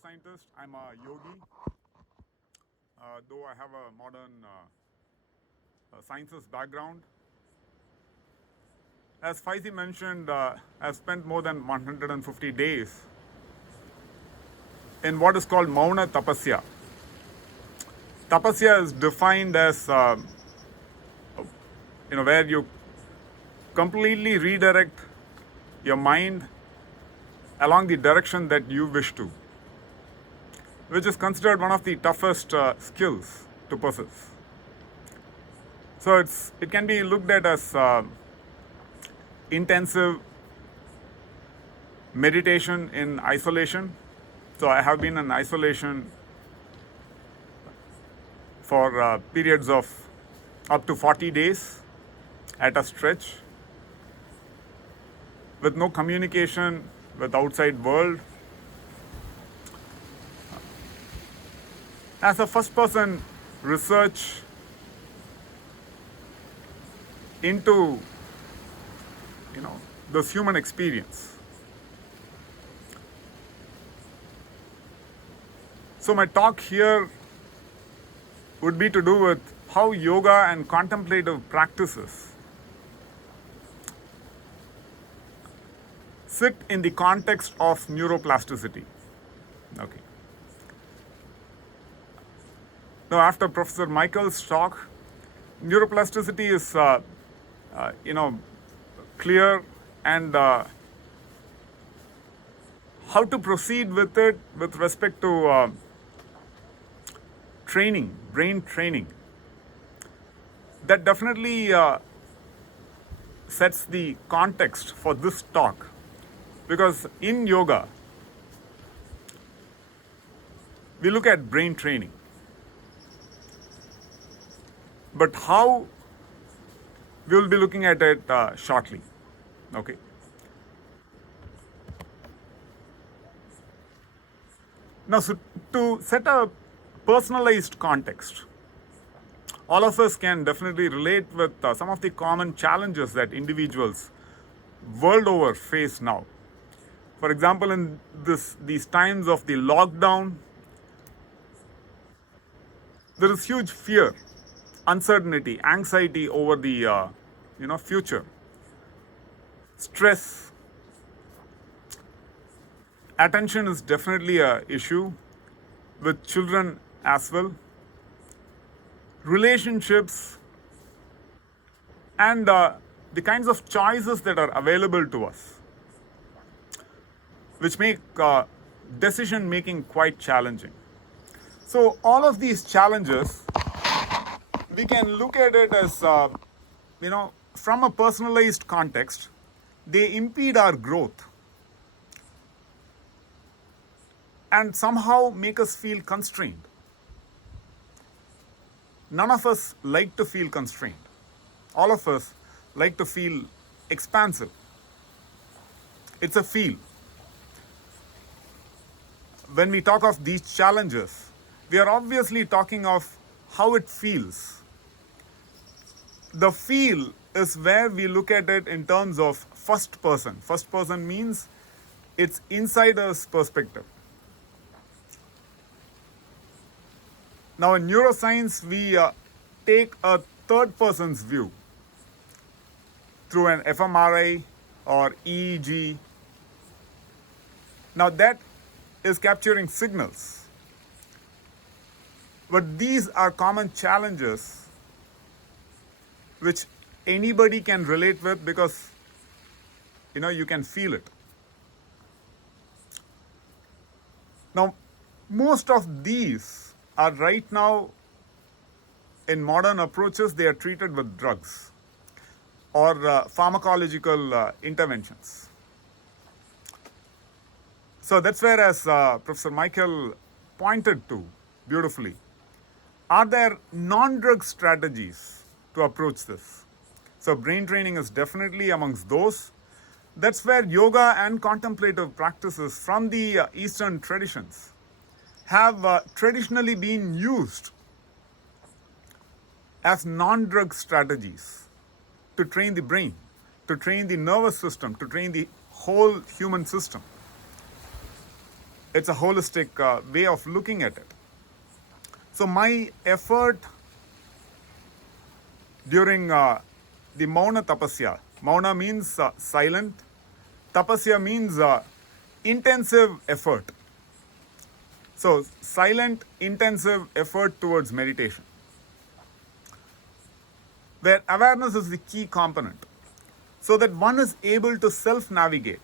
neuroscientist. I'm a yogi, though I have a modern sciences background. As Faizi mentioned, I've spent more than 150 days in what is called Mauna Tapasya. Tapasya is defined as where you completely redirect your mind along the direction that you wish to, which is considered one of the toughest skills to possess. So it can be looked at as intensive meditation in isolation. So I have been in isolation for periods of up to 40 days at a stretch, with no communication with outside world. As a first person research into this human experience. So my talk here would be to do with how yoga and contemplative practices sit in the context of neuroplasticity. Okay. Now, after Professor Michael's talk, neuroplasticity is, clear, and how to proceed with it with respect to training, brain training. That definitely sets the context for this talk, because in yoga, we look at brain training. But how, we will be looking at it shortly. Okay. Now, so to set a personalized context, all of us can definitely relate with some of the common challenges that individuals world over face now. For example, in these times of the lockdown, there is huge fear, uncertainty, anxiety over the future, stress. Attention is definitely an issue with children as well. Relationships and the kinds of choices that are available to us, which make decision making quite challenging. So all of these challenges, we can look at it as, from a personalized context, they impede our growth and somehow make us feel constrained. None of us like to feel constrained. All of us like to feel expansive. It's a feel. When we talk of these challenges, we are obviously talking of how it feels. The feel is where we look at it in terms of first person. First person means it's insider's perspective. Now in neuroscience, we take a third person's view through an fMRI or EEG. Now that is capturing signals. But these are common challenges which anybody can relate with, because you can feel it. Now, most of these are right now, in modern approaches, they are treated with drugs or pharmacological interventions. So that's where, as Professor Michael pointed to beautifully, are there non-drug strategies to approach this? So brain training is definitely amongst those. That's where yoga and contemplative practices from the Eastern traditions have traditionally been used as non-drug strategies to train the brain, to train the nervous system, to train the whole human system. It's a holistic way of looking at it. So my effort during the Mauna Tapasya, Mauna means silent, Tapasya means intensive effort. So silent, intensive effort towards meditation, where awareness is the key component, so that one is able to self-navigate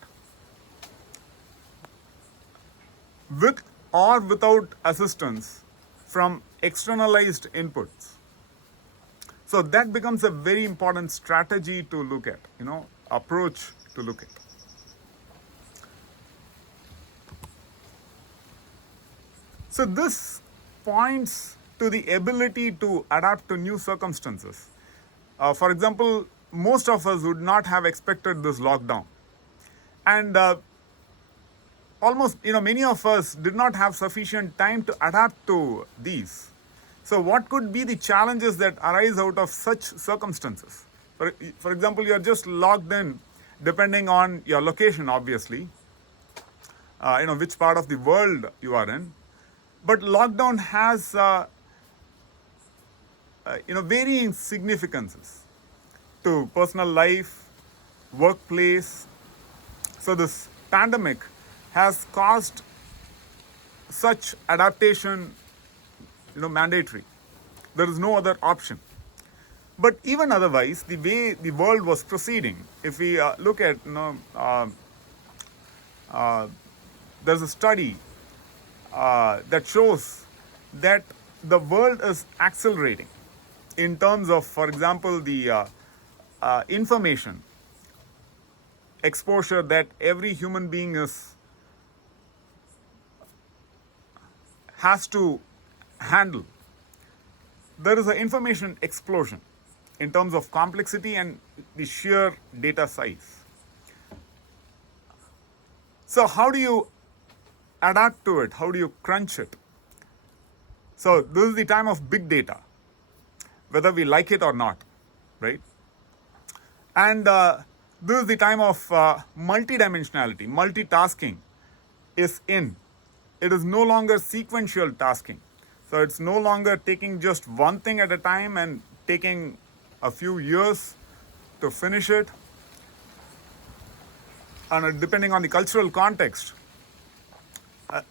with or without assistance from externalized inputs. So that becomes a very important strategy to look at, approach to look at. So this points to the ability to adapt to new circumstances. For example, most of us would not have expected this lockdown. And almost, many of us did not have sufficient time to adapt to these. So what could be the challenges that arise out of such circumstances? For example, you're just locked in, depending on your location, obviously, which part of the world you are in. But lockdown has, varying significances to personal life, workplace. So this pandemic has caused such adaptation, mandatory. There is no other option. But even otherwise, the way the world was proceeding, if we look at, there's a study that shows that the world is accelerating in terms of, for example, the information exposure that every human being has to handle. There is an information explosion in terms of complexity and the sheer data size. So how do you adapt to it? How do you crunch it? So this is the time of big data, whether we like it or not, right? And this is the time of multidimensionality. Multitasking is in. It is no longer sequential tasking. So it's no longer taking just one thing at a time and taking a few years to finish it. And depending on the cultural context,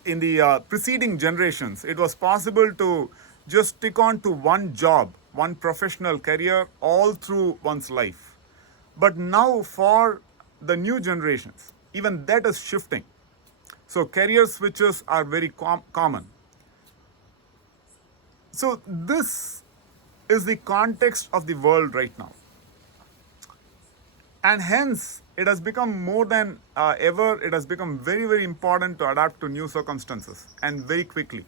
in the preceding generations, it was possible to just stick on to one job, one professional career all through one's life. But now for the new generations, even that is shifting. So career switches are very common. So this is the context of the world right now. And hence, it has become more than ever, it has become very, very important to adapt to new circumstances and very quickly.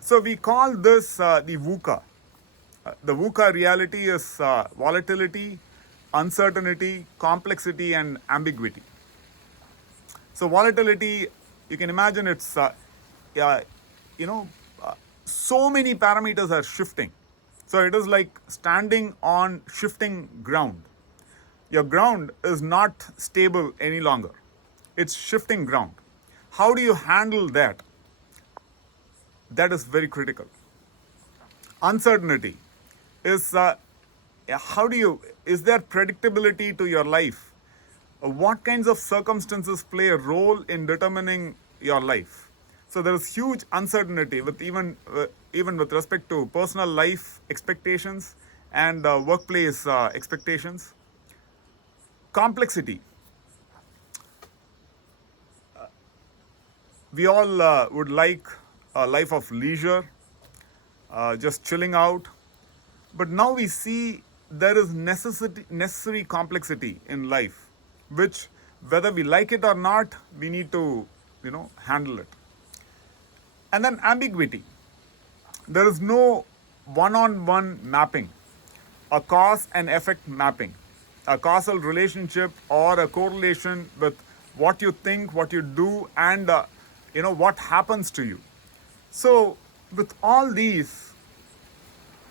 So we call this the VUCA. The VUCA reality is volatility, uncertainty, complexity, and ambiguity. So volatility, you can imagine it's, so many parameters are shifting. So it is like standing on shifting ground. Your ground is not stable any longer. It's shifting ground. How do you handle that? That is very critical. Uncertainty is is there predictability to your life? What kinds of circumstances play a role in determining your life? So there is huge uncertainty with even with respect to personal life expectations and workplace expectations. Complexity. We all would like a life of leisure, just chilling out. But now we see there is necessary complexity in life, which whether we like it or not, we need to, handle it. And then ambiguity. There is no one-on-one mapping, a cause and effect mapping, a causal relationship or a correlation with what you think, what you do, and what happens to you. So with all these,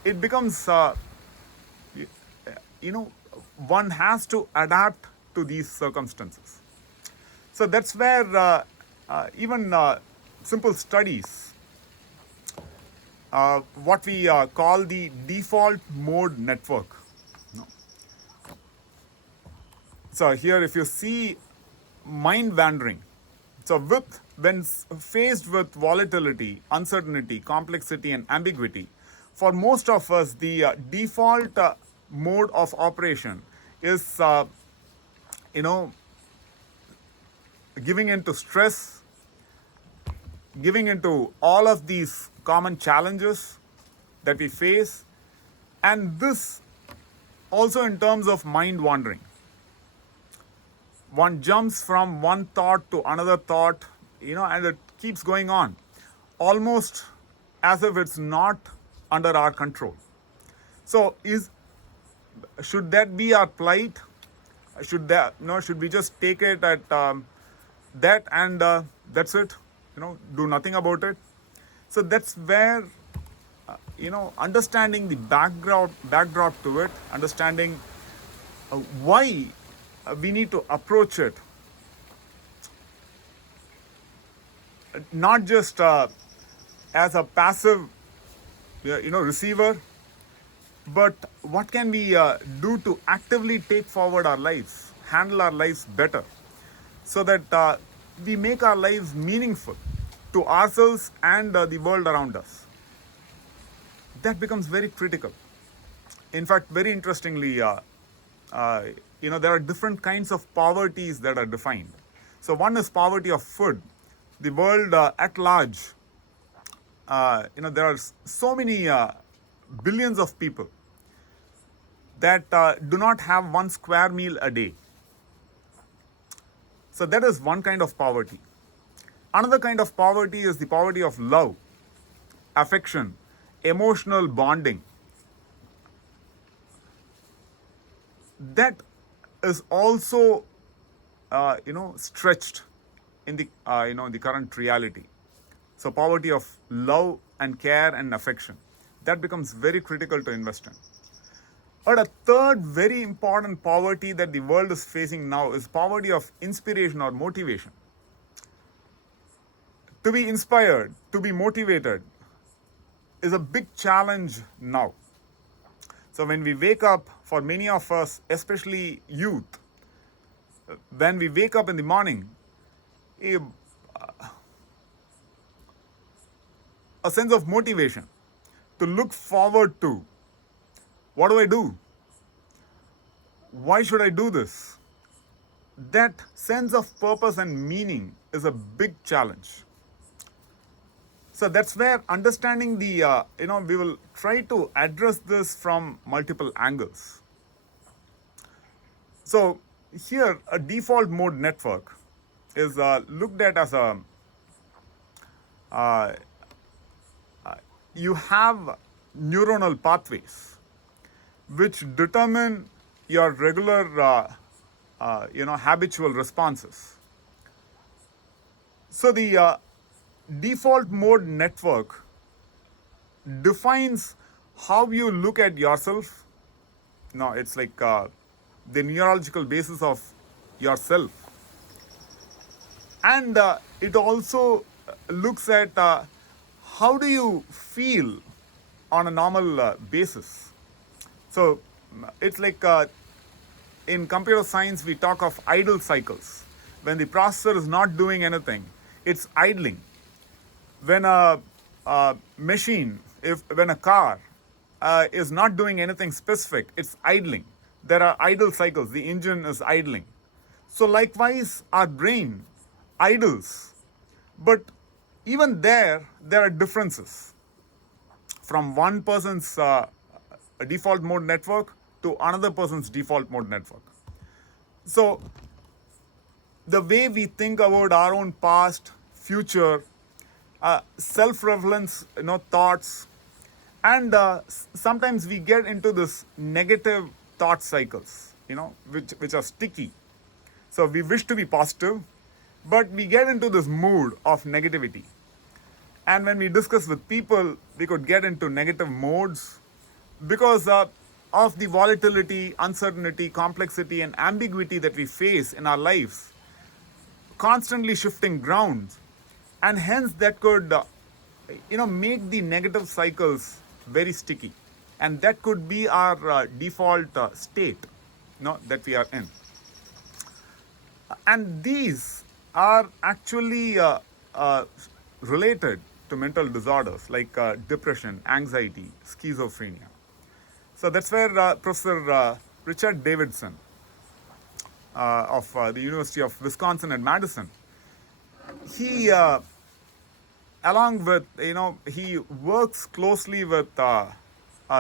it becomes one has to adapt to these circumstances. So that's where even simple studies, what we call the default mode network. No. So here, if you see mind wandering, so when faced with volatility, uncertainty, complexity, and ambiguity, for most of us, the default mode of operation is, you know, giving into stress, giving into all of these common challenges that we face, and this also in terms of mind wandering. One jumps from one thought to another thought, and it keeps going on, almost as if it's not under our control. So, should that be our plight? Should we just take it at that and that's it? Do nothing about it. So that's where understanding the backdrop to it, understanding why we need to approach it, not just as a passive receiver, but what can we do to actively take forward our lives, handle our lives better, so that we make our lives meaningful to ourselves and the world around us. That becomes very critical. In fact, very interestingly, there are different kinds of poverties that are defined. So one is poverty of food. The world at large, there are so many billions of people that do not have one square meal a day. So that is one kind of poverty. Another kind of poverty is the poverty of love, affection, emotional bonding. That is also, stretched in the, the current reality. So poverty of love and care and affection, that becomes very critical to invest in. But a third very important poverty that the world is facing now is poverty of inspiration or motivation. To be inspired, to be motivated is a big challenge now. So when we wake up, for many of us, especially youth, when we wake up in the morning, a sense of motivation to look forward to, what do I do? Why should I do this? That sense of purpose and meaning is a big challenge. So that's where understanding the, we will try to address this from multiple angles. So here, a default mode network is looked at as you have neuronal pathways which determine your regular, habitual responses. So the default mode network defines how you look at yourself. No, it's like the neurological basis of yourself. And it also looks at how do you feel on a normal basis. So it's like in computer science, we talk of idle cycles. When the processor is not doing anything, it's idling. When a machine, when a car is not doing anything specific, it's idling. There are idle cycles. The engine is idling. So likewise, our brain idles. But even there are differences from one person's default mode network to another person's default mode network. So the way we think about our own past, future, self-reference, thoughts, and sometimes we get into this negative thought cycles, which are sticky. So we wish to be positive, but we get into this mood of negativity. And when we discuss with people, we could get into negative modes because of the volatility, uncertainty, complexity, and ambiguity that we face in our lives. constantly shifting grounds, and hence that could make the negative cycles very sticky, and that could be our default state that we are in. And these are actually uh, related to mental disorders like depression, anxiety, schizophrenia. So that's where Professor Richard Davidson of the University of Wisconsin and Madison, he along with, he works closely with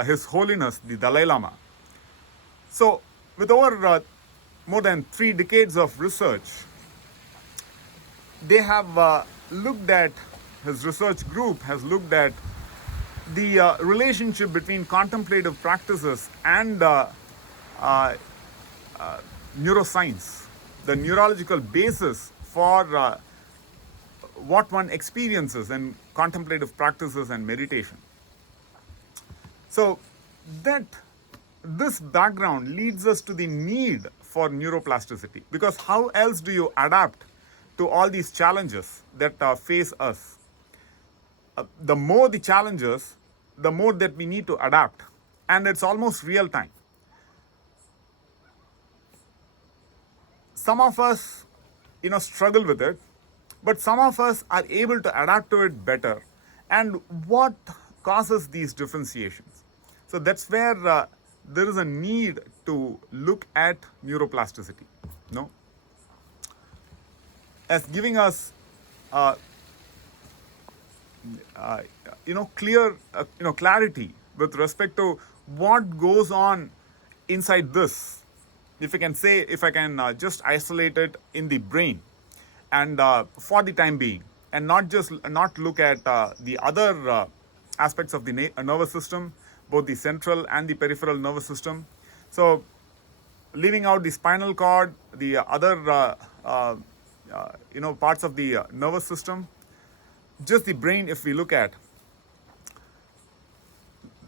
His Holiness the Dalai Lama. So with over more than 3 decades of research, they have looked at, his research group has looked at the relationship between contemplative practices and neuroscience, the neurological basis for what one experiences in contemplative practices and meditation. So that this background leads us to the need for neuroplasticity, because how else do you adapt to all these challenges that face us? The more the challenges, the more that we need to adapt, and it's almost real time. Some of us, struggle with it, but some of us are able to adapt to it better. And what causes these differentiations? So that's where there is a need to look at neuroplasticity, as giving us clear clarity with respect to what goes on inside this. If I can just isolate it in the brain, and for the time being, and not look at the other aspects of the nervous system, both the central and the peripheral nervous system. So leaving out the spinal cord, the other parts of the nervous system, just the brain, if we look at,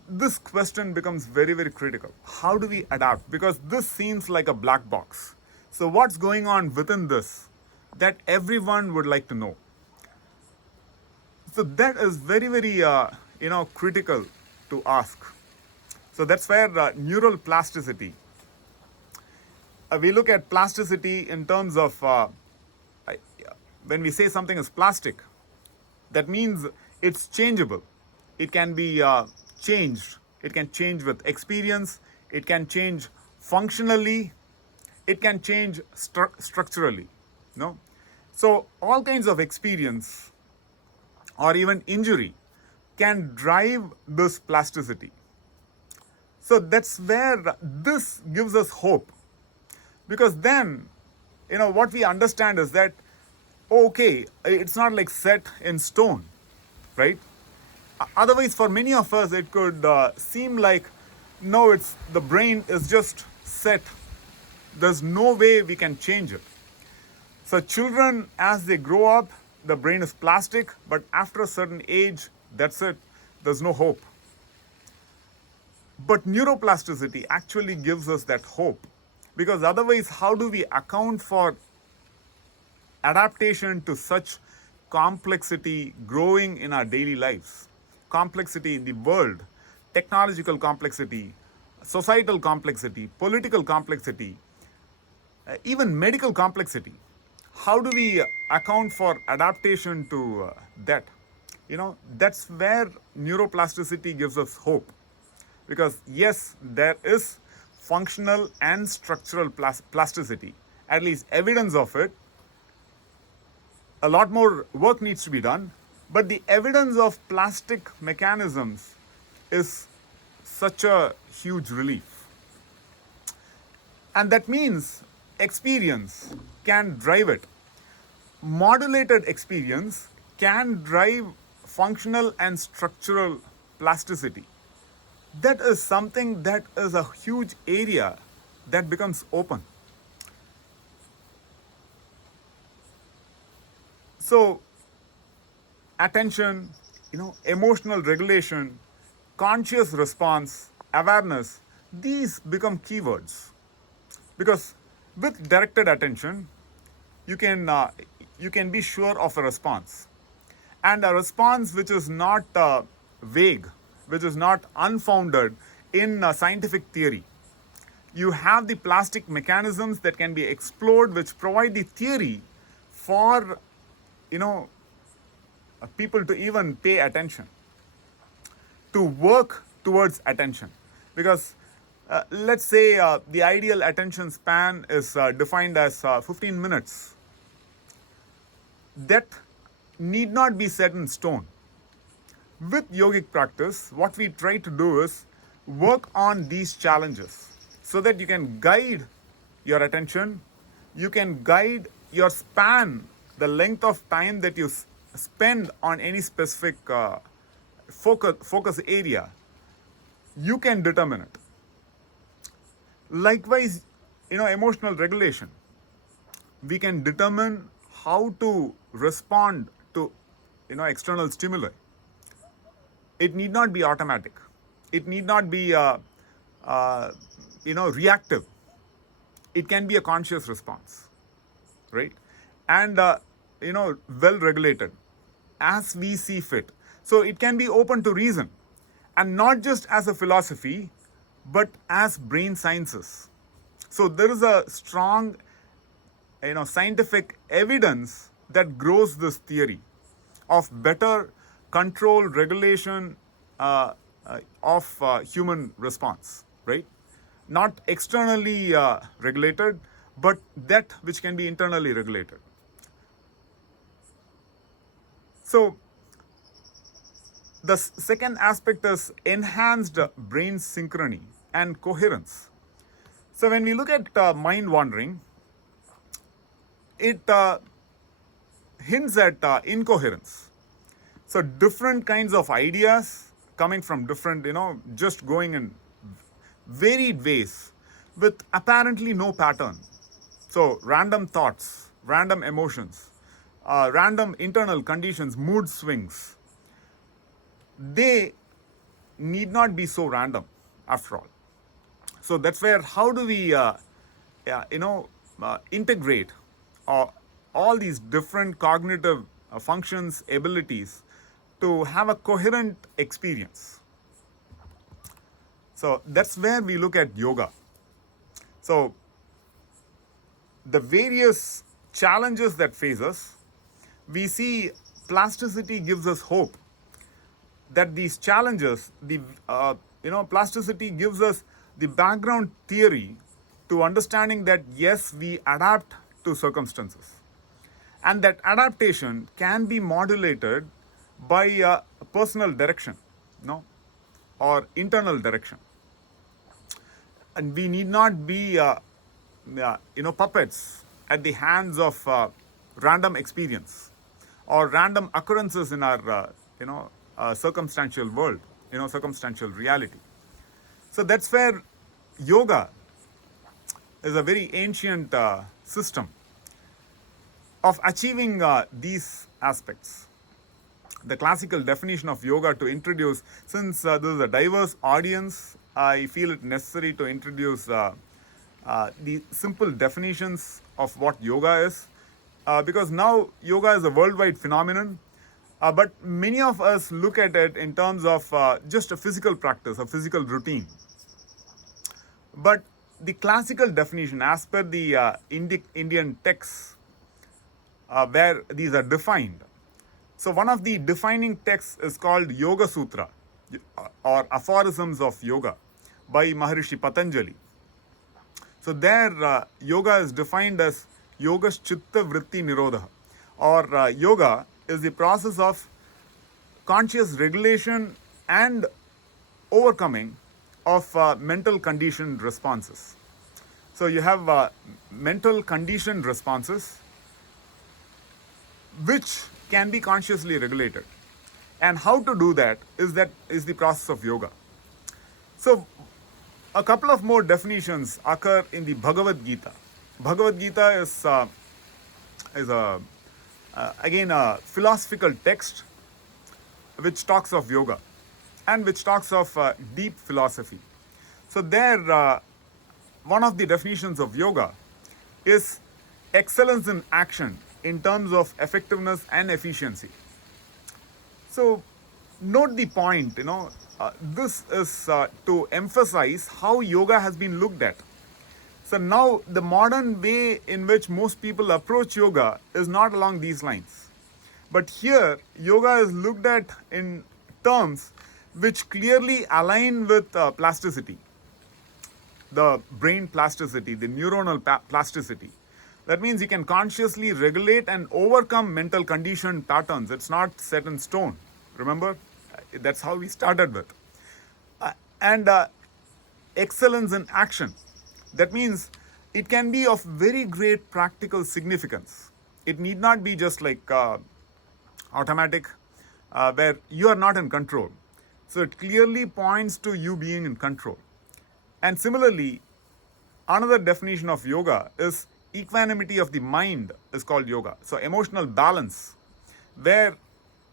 this question becomes very, very critical. How do we adapt? Because this seems like a black box. So what's going on within this that everyone would like to know? So that is very, very critical to ask. So that's where neural plasticity. We look at plasticity in terms of when we say something is plastic, that means it's changeable. It can be changed. It can change with experience. It can change functionally. It can change structurally. So all kinds of experience or even injury can drive this plasticity. So that's where this gives us hope, because then what we understand is that, okay, it's not like set in stone, right? Otherwise, for many of us, it could seem like, no, it's the brain is just set. There's no way we can change it. So children, as they grow up, the brain is plastic, but after a certain age, that's it. There's no hope. But neuroplasticity actually gives us that hope, because otherwise, how do we account for adaptation to such complexity growing in our daily lives? Complexity in the world, technological complexity, societal complexity, political complexity, even medical complexity. How do we account for adaptation to that? That's where neuroplasticity gives us hope. Because yes, there is functional and structural plasticity, at least evidence of it. A lot more work needs to be done, but the evidence of plastic mechanisms is such a huge relief. And that means experience can drive it. Modulated experience can drive functional and structural plasticity. That is something that is a huge area that becomes open. So attention, emotional regulation, conscious response, awareness, these become keywords. Because with directed attention, you can you can be sure of a response. And a response which is not vague, which is not unfounded in scientific theory. You have the plastic mechanisms that can be explored, which provide the theory for, you know, people to even pay attention, to work towards attention. Because let's say the ideal attention span is defined as 15 minutes. That need not be set in stone. With yogic practice, what we try to do is work on these challenges so that you can guide your attention, you can guide your span, the length of time that you spend on any specific focus area. You can determine it. Likewise, emotional regulation. We can determine how to respond to, external stimuli. It need not be automatic. It need not be, reactive. It can be a conscious response, right? And, well regulated as we see fit. So it can be open to reason, and not just as a philosophy, but as brain sciences. So there is a strong, scientific evidence that grows this theory of better control, regulation of human response, right? Not externally regulated, but that which can be internally regulated. So the second aspect is enhanced brain synchrony and coherence. So when we look at mind wandering, it hints at incoherence. So different kinds of ideas coming from different, just going in varied ways with apparently no pattern. So random thoughts, random emotions, random internal conditions, mood swings, they need not be so random after all. So that's where how do we, integrate all these different cognitive functions, abilities to have a coherent experience. So that's where we look at yoga. So the various challenges that face us, we see plasticity gives us hope that these challenges, plasticity gives us the background theory to understanding that yes, we adapt to circumstances, and that adaptation can be modulated by personal direction, or internal direction, and we need not be, puppets at the hands of random experience or random occurrences in our, circumstantial world, circumstantial reality. So that's where yoga is a very ancient system of achieving these aspects. The classical definition of yoga to introduce, since this is a diverse audience, I feel it necessary to introduce the simple definitions of what yoga is, because now yoga is a worldwide phenomenon, but many of us look at it in terms of just a physical practice, a physical routine. But the classical definition, as per the Indian texts where these are defined, so one of the defining texts is called Yoga Sutra, or Aphorisms of Yoga, by Maharishi Patanjali. So there yoga is defined as Yogas Chitta Vritti Nirodha, or yoga is the process of conscious regulation and overcoming of mental conditioned responses. So you have mental conditioned responses which can be consciously regulated. And how to do that is the process of yoga. So a couple of more definitions occur in the Bhagavad Gita. Bhagavad Gita is again a philosophical text which talks of yoga and which talks of deep philosophy. So there, one of the definitions of yoga is excellence in action in terms of effectiveness and efficiency. So note the point, this is to emphasize how yoga has been looked at. So now the modern way in which most people approach yoga is not along these lines. But here, yoga is looked at in terms which clearly align with plasticity, the brain plasticity, the neuronal plasticity. That means you can consciously regulate and overcome mental condition patterns. It's not set in stone. Remember? That's how we started with. And excellence in action. That means it can be of very great practical significance. It need not be just like automatic, where you are not in control. So it clearly points to you being in control. And similarly, another definition of yoga is equanimity of the mind is called yoga. So emotional balance, where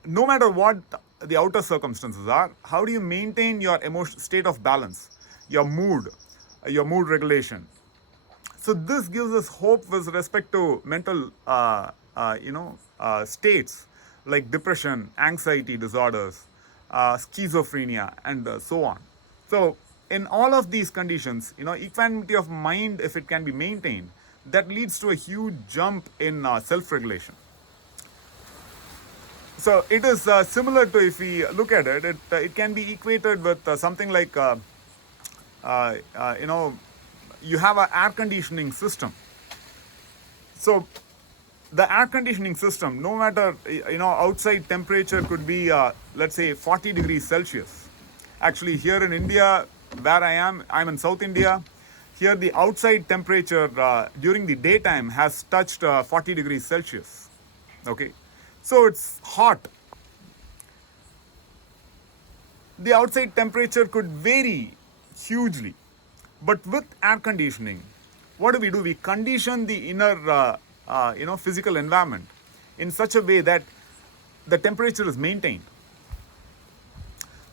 no matter what the outer circumstances are, how do you maintain your emotional state of balance, your mood regulation. So this gives us hope with respect to mental states like depression, anxiety disorders, schizophrenia, and so on. So in all of these conditions, equanimity of mind, if it can be maintained, that leads to a huge jump in self-regulation. So it is similar to, if we look at it, it can be equated with something like, you have an air conditioning system. So the air conditioning system, no matter, outside temperature could be, let's say 40 degrees Celsius. Actually, here in India, where I'm in South India, here the outside temperature during the daytime has touched 40 degrees Celsius. Okay. So it's hot. The outside temperature could vary hugely. But with air conditioning, what do? We condition the inner, physical environment in such a way that the temperature is maintained.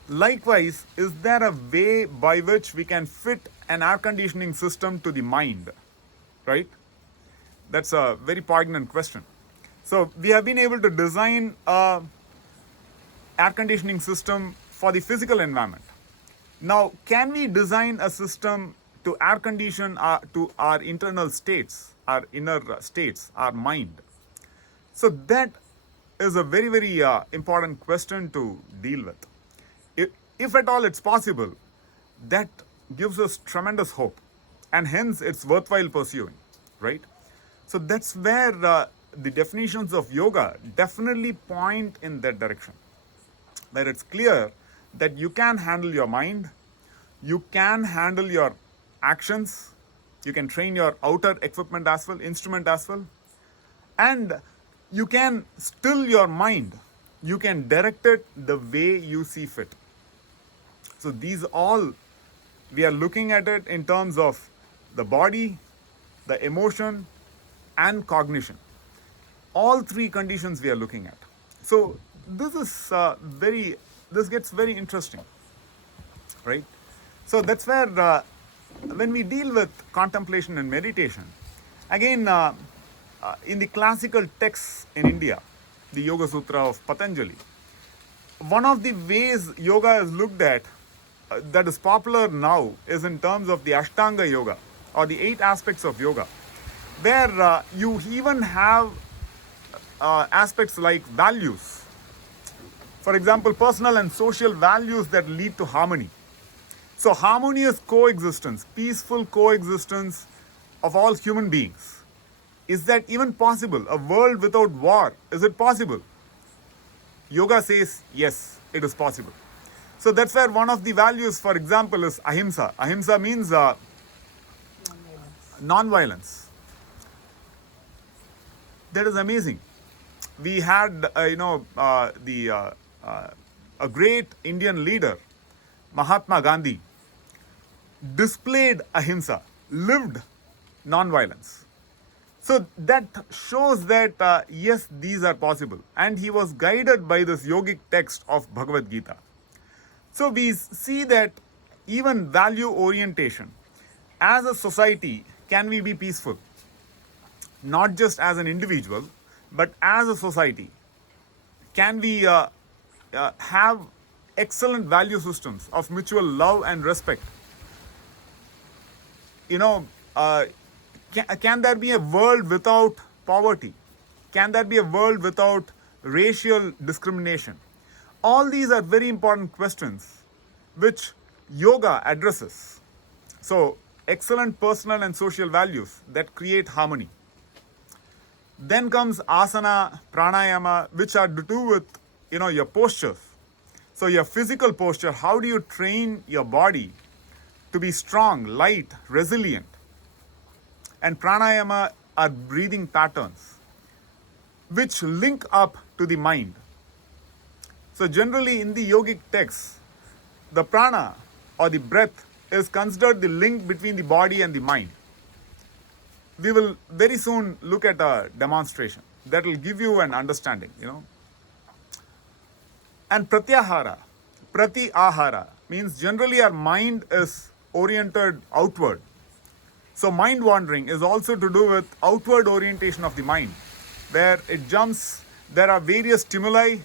Likewise, is there a way by which we can fit an air conditioning system to the mind? Right? That's a very poignant question. So we have been able to design an air conditioning system for the physical environment. Now, can we design a system to air condition to our internal states, our inner states, our mind? So that is a very, very important question to deal with. If at all it's possible, that gives us tremendous hope, and hence it's worthwhile pursuing, right? So that's where the definitions of yoga definitely point in that direction, where it's clear that you can handle your mind, you can handle your actions, you can train your outer equipment as well, instrument as well, and you can still your mind, you can direct it the way you see fit. So these all, we are looking at it in terms of the body, the emotion, and cognition. All three conditions we are looking at. So this is this gets very interesting, right? So that's where when we deal with contemplation and meditation, again, in the classical texts in India, the Yoga Sutra of Patanjali, one of the ways yoga is looked at that is popular now is in terms of the Ashtanga Yoga, or the 8 aspects of yoga, where you even have aspects like values. For example, personal and social values that lead to harmony. So harmonious coexistence, peaceful coexistence of all human beings. Is that even possible? A world without war, is it possible? Yoga says, yes, it is possible. So that's where one of the values, for example, is ahimsa. Ahimsa means non-violence. That is amazing. We had, a great Indian leader, Mahatma Gandhi, displayed ahimsa, lived non-violence. So that shows that, yes, these are possible. And he was guided by this yogic text of Bhagavad Gita. So we see that even value orientation, as a society, can we be peaceful? Not just as an individual, But as a society, can we have excellent value systems of mutual love and respect? You know, can there be a world without poverty? Can there be a world without racial discrimination? All these are very important questions which yoga addresses. So, excellent personal and social values that create harmony. Then comes asana, pranayama, which are to do with your postures. So your physical posture, how do you train your body to be strong, light, resilient? And pranayama are breathing patterns which link up to the mind. So generally in the yogic texts, the prana or the breath is considered the link between the body and the mind. We will very soon look at a demonstration that will give you an understanding. And pratyahara, prati-ahara means generally our mind is oriented outward. So mind wandering is also to do with outward orientation of the mind, where it jumps, there are various stimuli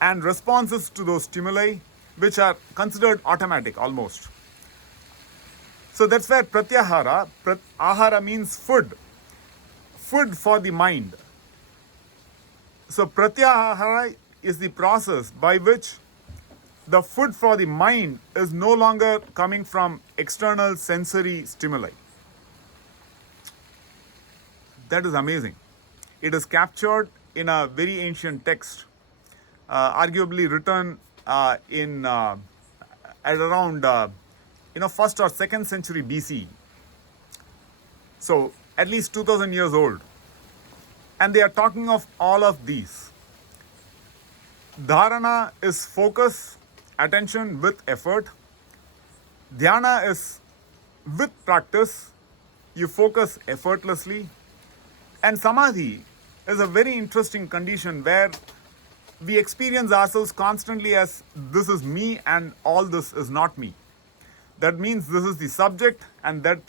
and responses to those stimuli which are considered automatic almost. So that's where pratyahara, ahara means food for the mind. So pratyahara is the process by which the food for the mind is no longer coming from external sensory stimuli. That is amazing. It is captured in a very ancient text, arguably written in at around 1st or 2nd century BC. So at least 2000 years old. And they are talking of all of these. Dharana is focus, attention with effort. Dhyana is with practice, you focus effortlessly. And samadhi is a very interesting condition where we experience ourselves constantly as this is me and all this is not me. That means this is the subject and that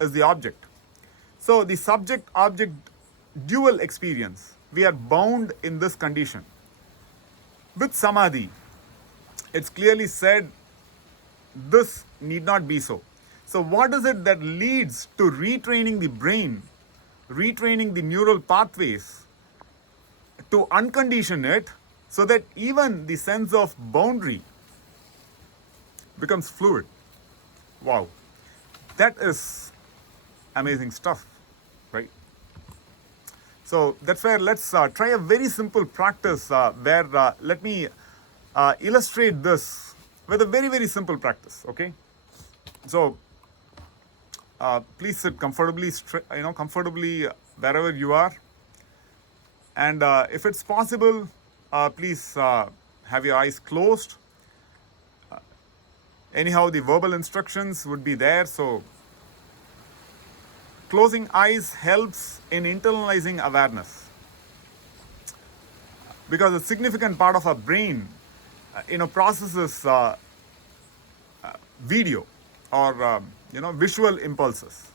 is the object. So the subject-object dual experience, we are bound in this condition. With samadhi, it's clearly said this need not be so. So what is it that leads to retraining the brain, retraining the neural pathways to uncondition it so that even the sense of boundary becomes fluid? Wow, that is amazing stuff, right? So that's where let's try a very simple practice where let me illustrate this with a very, very simple practice, okay? So please sit comfortably, comfortably wherever you are. And if it's possible, please have your eyes closed. Anyhow, the verbal instructions would be there, so closing eyes helps in internalizing awareness, because a significant part of our brain processes video or visual impulses.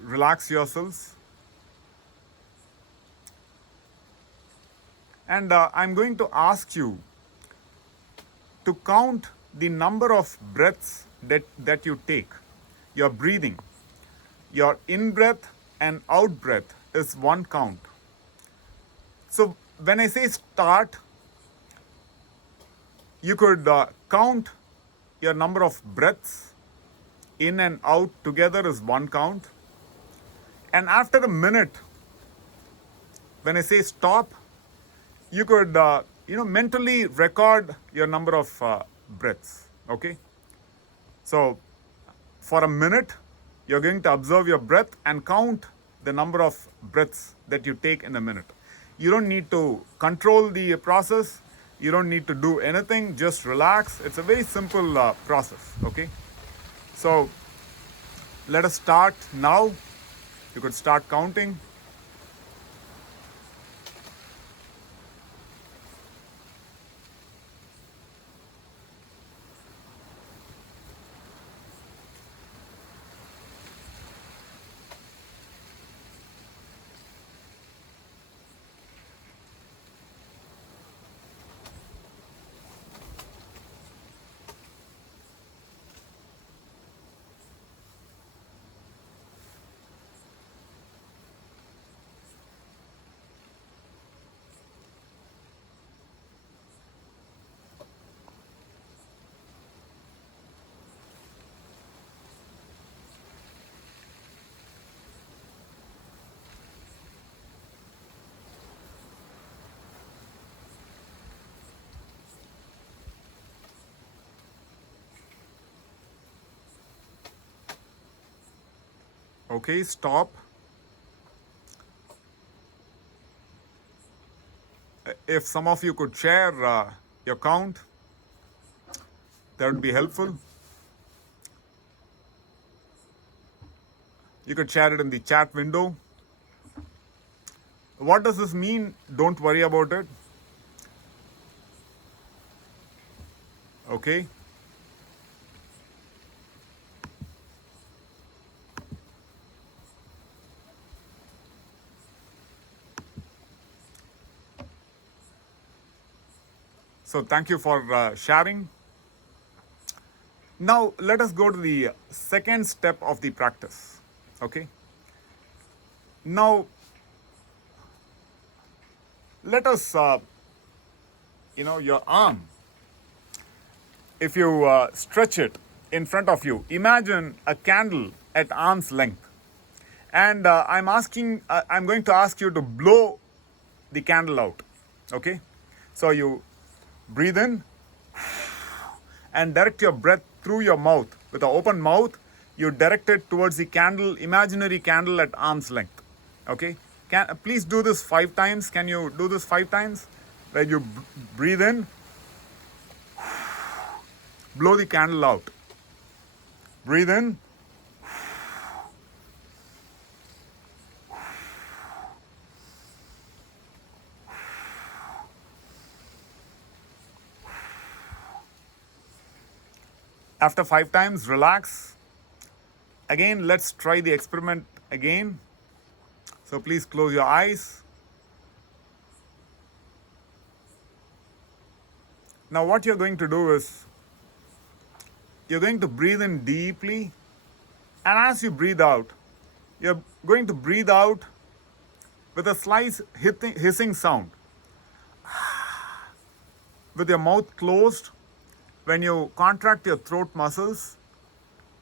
Relax yourselves. And I'm going to ask you to count the number of breaths that you take, your breathing. Your in-breath and out-breath is one count. So when I say start, you could count your number of breaths in and out together is one count. And after a minute, when I say stop, you could mentally record your number of breaths, okay? So for a minute, you're going to observe your breath and count the number of breaths that you take in a minute. You don't need to control the process. You don't need to do anything. Just relax. It's a very simple process, okay? So let us start now. You could start counting. Okay, stop. If some of you could share your count, that would be helpful. You could share it in the chat window. What does this mean? Don't worry about it. Okay. So thank you for sharing. Now let us go to the second step of the practice. Okay. Now let us, your arm, if you stretch it in front of you, imagine a candle at arm's length. And I'm going to ask you to blow the candle out. Okay. So you breathe in and direct your breath through your mouth. With an open mouth, you direct it towards the candle, imaginary candle at arm's length. Okay? Please do this 5 times. Can you do this 5 times? Where you breathe in, blow the candle out. Breathe in, after 5 times, relax. Again, let's try the experiment again. So please close your eyes. Now what you're going to do is, you're going to breathe in deeply, and as you breathe out, you're going to breathe out with a slight hissing sound. With your mouth closed, when you contract your throat muscles,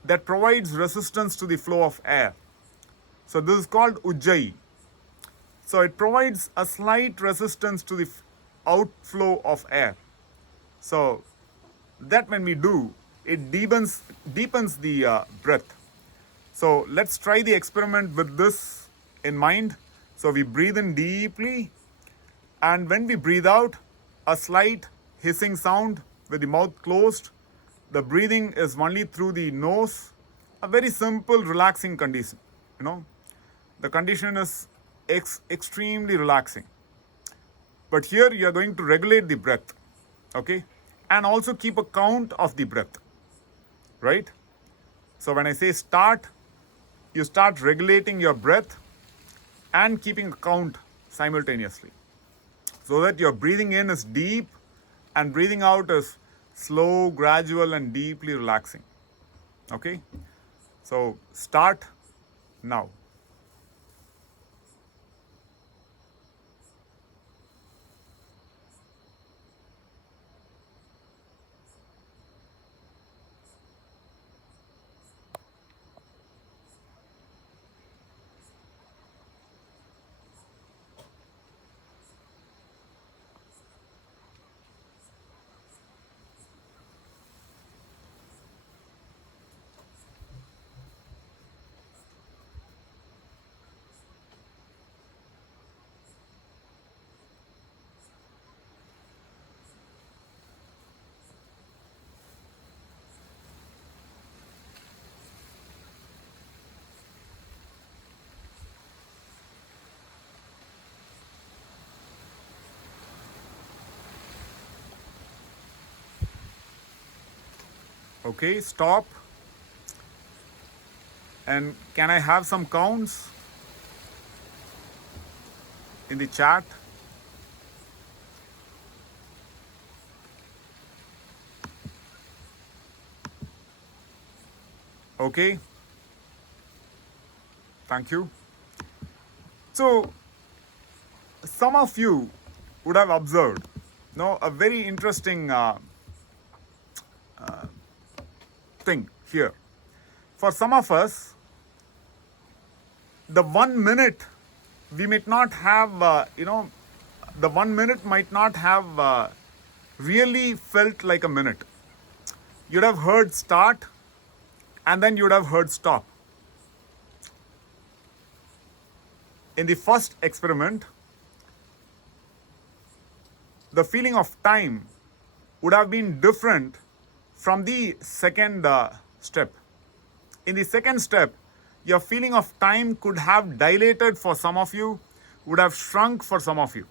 that provides resistance to the flow of air. So this is called Ujjayi. So it provides a slight resistance to the outflow of air. So that when we do, it deepens the breath. So let's try the experiment with this in mind. So we breathe in deeply, and when we breathe out, a slight hissing sound with the mouth closed. The breathing is only through the nose. A very simple, relaxing condition. The condition is extremely relaxing. But here you are going to regulate the breath, okay, and also keep a count of the breath, right? So when I say start, you start regulating your breath and keeping a count simultaneously, so that your breathing in is deep and breathing out is slow, gradual, and deeply relaxing. Okay? So start now. Okay, stop. And can I have some counts in the chat? Okay. Thank you. So, some of you would have observed, a very interesting thing here. For some of us, the 1 minute we might not have, the 1 minute might not have really felt like a minute. You'd have heard start, and then you'd have heard stop. in the first experiment, the feeling of time would have been different from the second step. In the second step, your feeling of time could have dilated for some of you, would have shrunk for some of you.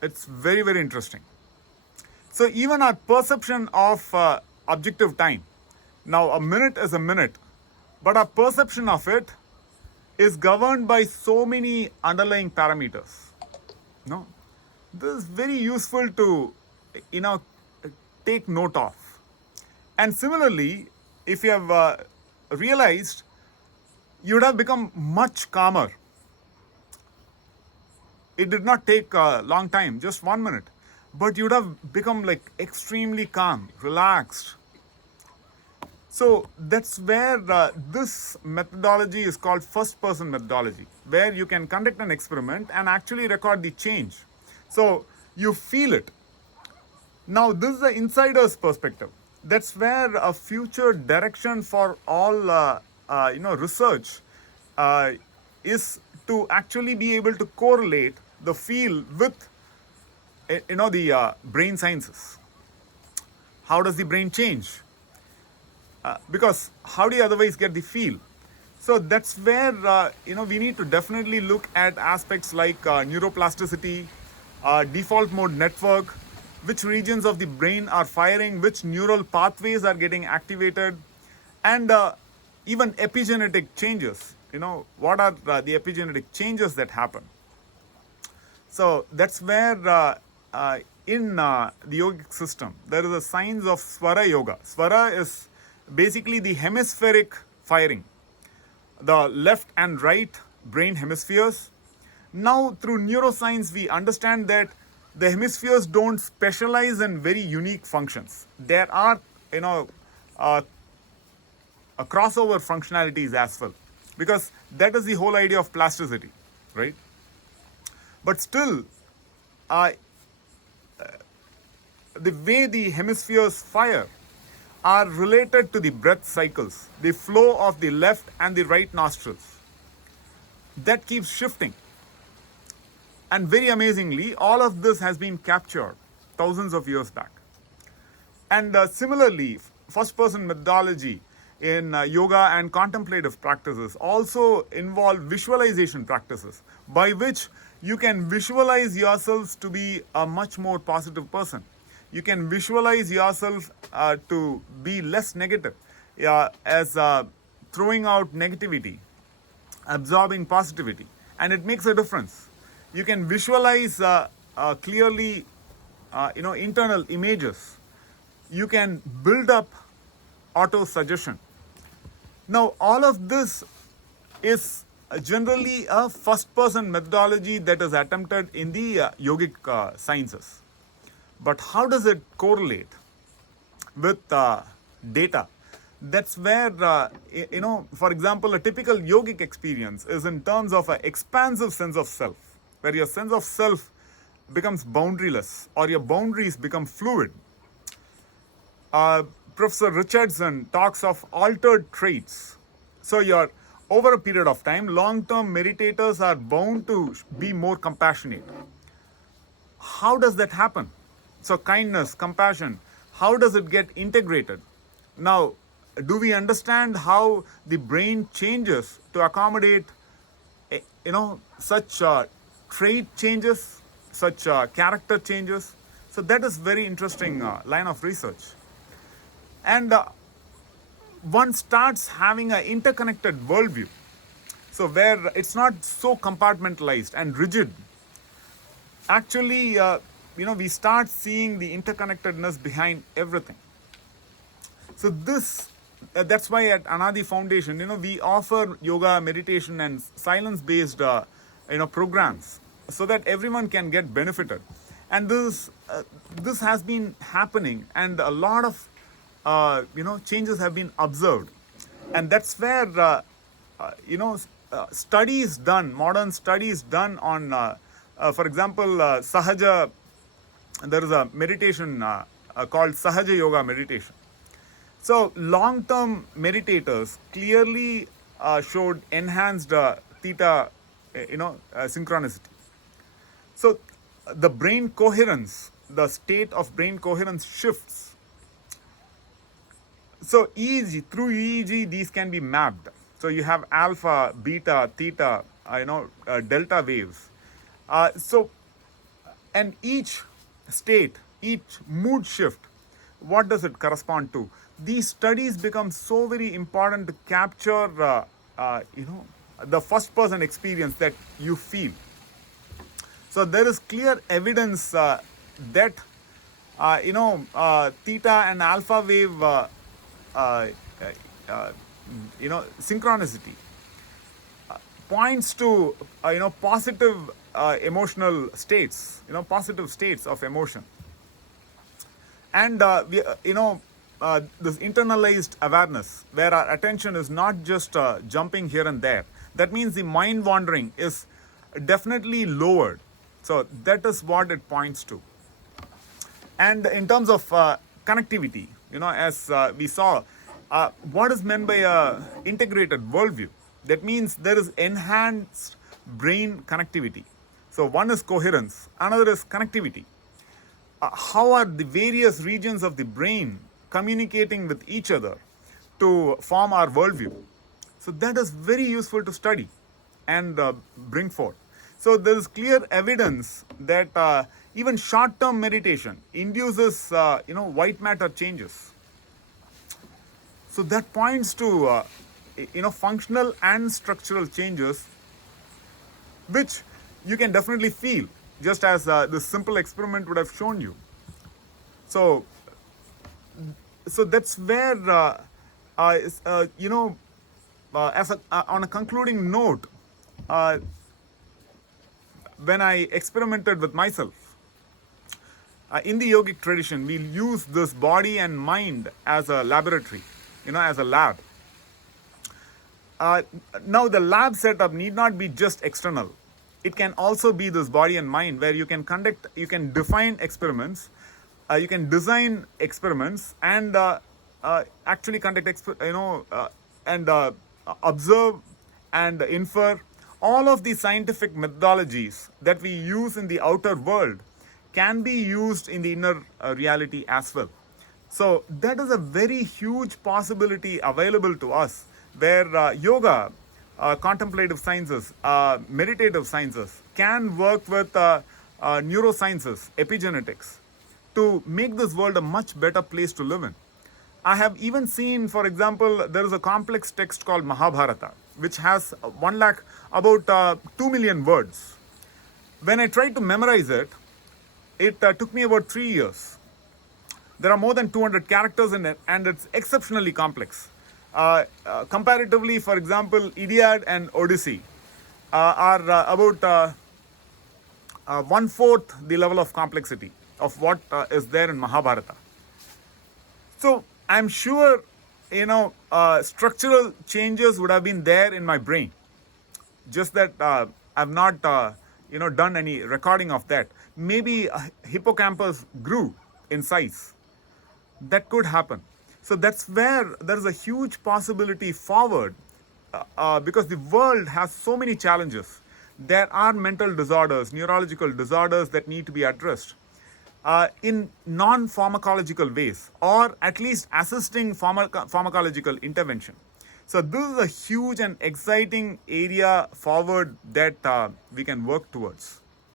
It's very, very interesting. So even our perception of objective time, now a minute is a minute, but our perception of it is governed by so many underlying parameters. No, this is very useful to, you know, take note of. And similarly, if you have realized, you would have become much calmer. It did not take a long time, just 1 minute, but you would have become like extremely calm, relaxed. So that's where this methodology is called first person methodology, where you can conduct an experiment and actually record the change. So you feel it. Now this is the insider's perspective. That's where a future direction for all research is to actually be able to correlate the feel with the brain sciences. How does the brain change? Because how do you otherwise get the feel? So that's where we need to definitely look at aspects like neuroplasticity, default mode network, which regions of the brain are firing, which neural pathways are getting activated, and even epigenetic changes. What are the epigenetic changes that happen? So that's where in the yogic system, there is a science of Swara Yoga. Swara is basically the hemispheric firing, the left and right brain hemispheres. Now through neuroscience, we understand that the hemispheres don't specialize in very unique functions. There are, a crossover functionalities as well, because that is the whole idea of plasticity, right? But still, the way the hemispheres fire are related to the breath cycles, the flow of the left and the right nostrils. That keeps shifting. And very amazingly, all of this has been captured thousands of years back. And similarly, first-person methodology in yoga and contemplative practices also involve visualization practices, by which you can visualize yourselves to be a much more positive person. You can visualize yourself to be less negative, as throwing out negativity, absorbing positivity, and it makes a difference. You can visualize clearly, internal images. You can build up auto-suggestion. Now, all of this is generally a first-person methodology that is attempted in the yogic sciences. But how does it correlate with data? That's where, for example, a typical yogic experience is in terms of an expansive sense of self, where your sense of self becomes boundaryless or your boundaries become fluid. Professor Richardson talks of altered traits. So over a period of time, long-term meditators are bound to be more compassionate. How does that happen? So kindness, compassion, how does it get integrated? Now, do we understand how the brain changes to accommodate, such trait changes, such character changes? So that is very interesting line of research. And one starts having an interconnected worldview. So where it's not so compartmentalized and rigid. Actually, we start seeing the interconnectedness behind everything. So that's why at Anadi Foundation, we offer yoga, meditation, and silence-based, programs, so that everyone can get benefited. And this has been happening, and a lot of changes have been observed, and that's where studies done, modern studies done on, for example, Sahaja. There is a meditation called Sahaja Yoga meditation. So long-term meditators clearly showed enhanced theta, synchronicity. So the brain coherence, the state of brain coherence shifts. So EEG, through EEG, these can be mapped. So you have alpha, beta, theta, delta waves. So and each state, each mood shift, what does it correspond to? These studies become so very important to capture, the first person experience that you feel. So there is clear evidence that theta and alpha wave uh, uh, synchronicity points to positive emotional states, positive states of emotion, and this internalized awareness where our attention is not just jumping here and there. That means the mind wandering is definitely lowered. So that is what it points to. And in terms of connectivity, as we saw, what is meant by a integrated worldview? That means there is enhanced brain connectivity. So one is coherence, another is connectivity. How are the various regions of the brain communicating with each other to form our worldview? So that is very useful to study and bring forth. So there is clear evidence that even short-term meditation induces, white matter changes. So that points to, functional and structural changes, which you can definitely feel, just as this simple experiment would have shown you. So that's where, as on a concluding note, when I experimented with myself, in the yogic tradition, we use this body and mind as a laboratory, as a lab. Now, the lab setup need not be just external. It can also be this body and mind where you can define experiments, you can design experiments, and actually conduct, and observe and infer. All of the scientific methodologies that we use in the outer world can be used in the inner reality as well. So that is a very huge possibility available to us, where yoga, contemplative sciences, meditative sciences can work with neurosciences, epigenetics, to make this world a much better place to live in. I have even seen, for example, there is a complex text called Mahabharata, which has 1 lakh, about 2 million words. When I tried to memorize it, it took me about 3 years. There are more than 200 characters in it, and it's exceptionally complex. Comparatively, for example, Iliad and Odyssey are about 1/4 the level of complexity of what is there in Mahabharata. So I'm sure, structural changes would have been there in my brain. Just that I've not, done any recording of that. Maybe hippocampus grew in size. That could happen. So that's where there is a huge possibility forward, because the world has so many challenges. There are mental disorders, neurological disorders that need to be addressed in non-pharmacological ways, or at least assisting pharmacological intervention. So this is a huge and exciting area forward that we can work towards.